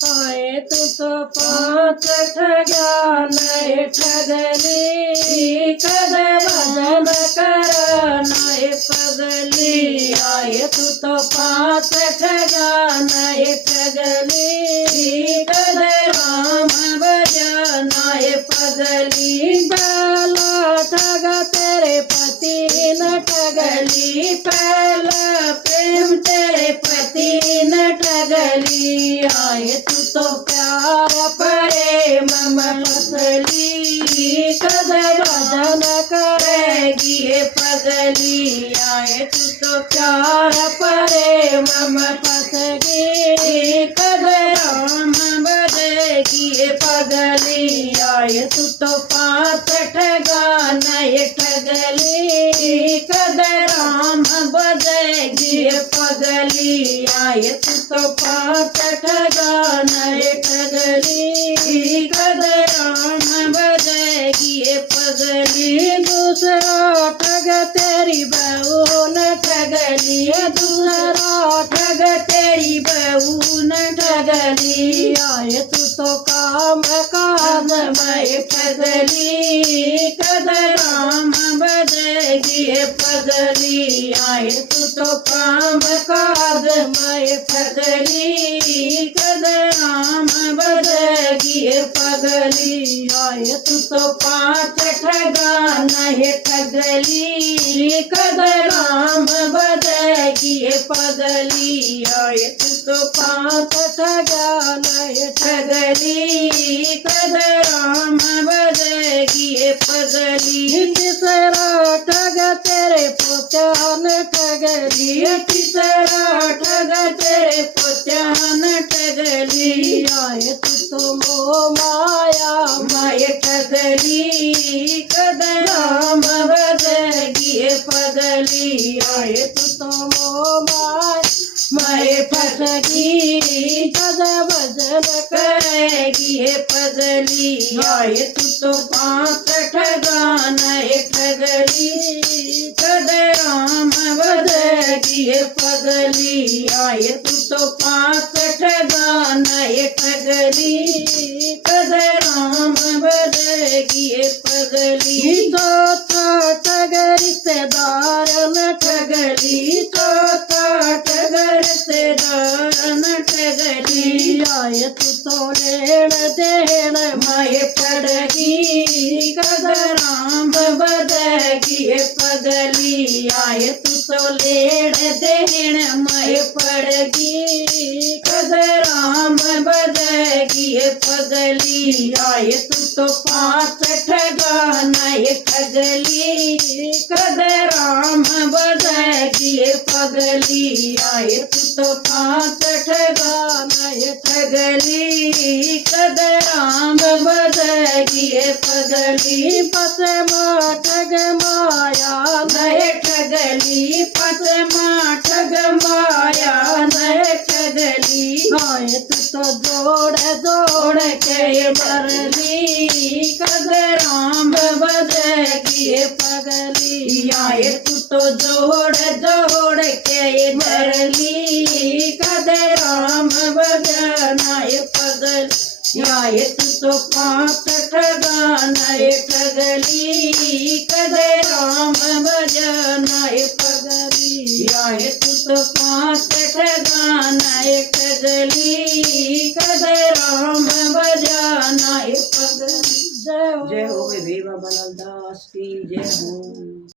आए तू तो पाँच ठगा नहीं ठगली कद भजन कर नहीं पगली। आए तू तो पाँच ठगा नहीं ठगली कद राम भजन नहीं पगली। पहला ठग तेरे पति न ठगली पहला प्रेम तेरे पति न ठगली। आए तू तो प्यार प्रेम में फसली कद भजन करेगी ये पगली। आए तू तो प्यार प्रेम में फसगी कद राम बजेगी ये पगली। आए तू तो पाँच ठगा नहीं ठगली कद राम बजेगी ये पगली। आए तू तो पाँच ठगा नहीं ठगली कद राम बजेगी ये पगली। दूसरा ठग तेरी बहू न ठगली दूसरा ठग तेरी बहू न ठगली। आए तू तो काम काज में ठगली कद राम बजेगी ये पगली। आए तू तो काम काज में ठगली कद राम बजेगी ये पगली। आए तू तो पाँच ठगा नहीं ठगली कद राम बजेगी ये पगली। आए तू तो पाँच ठगा नहीं ठगली कद राम बजेगी ये पगली। तीसरा ठग तेरे पोत्यान ठगली तीसरा ठग तेरे पोत्यान ठगली। आए तू तो मोह माया माय ठगली कद राम बजेगी ये पगली। आए तू तो मोह माया माय फसगी कद भजन करेगी ये पगली। आए तू तो पाँच ठगा नहीं ठगली कद राम बजेगी ये पगली। आए तू तो पाँच ठगा नहीं ठगली कद राम बजेगी ये पगली। चौथा ठग रिश्तेदार न ठगली चौथा ठग रिश्तेदार न ठगली। आए तू तो लेन देन माय पड़गी कद राम बजेगी ये पगली। आए तू तो लेन देन माय पड़गी कद राम बजेगी ये पगली। आए तू तो पाँच ठगा नहीं ठगली कद राम बजेगी ये पगली। आए तू तो पाँच ठगा नहीं ठगली कद राम बजेगी ये पगली। पचमा ठग माया नहीं ठगली पचमा ठग माया नहीं ठगली। आए तू तो जोड़ जोड़ के बरली कद राम बजेगी ये पगली। आए तू तो जोड़ जोड़ के बरली कद राम बजना ये पगली। आए तू तो पाँच ठगा नहीं ठगली कद राम बजना ये पगली। आए तू तो पाँच ठगा नहीं ठगली कद राम बजना ये पगली। जय हो बाबा लाल दास की जय हो।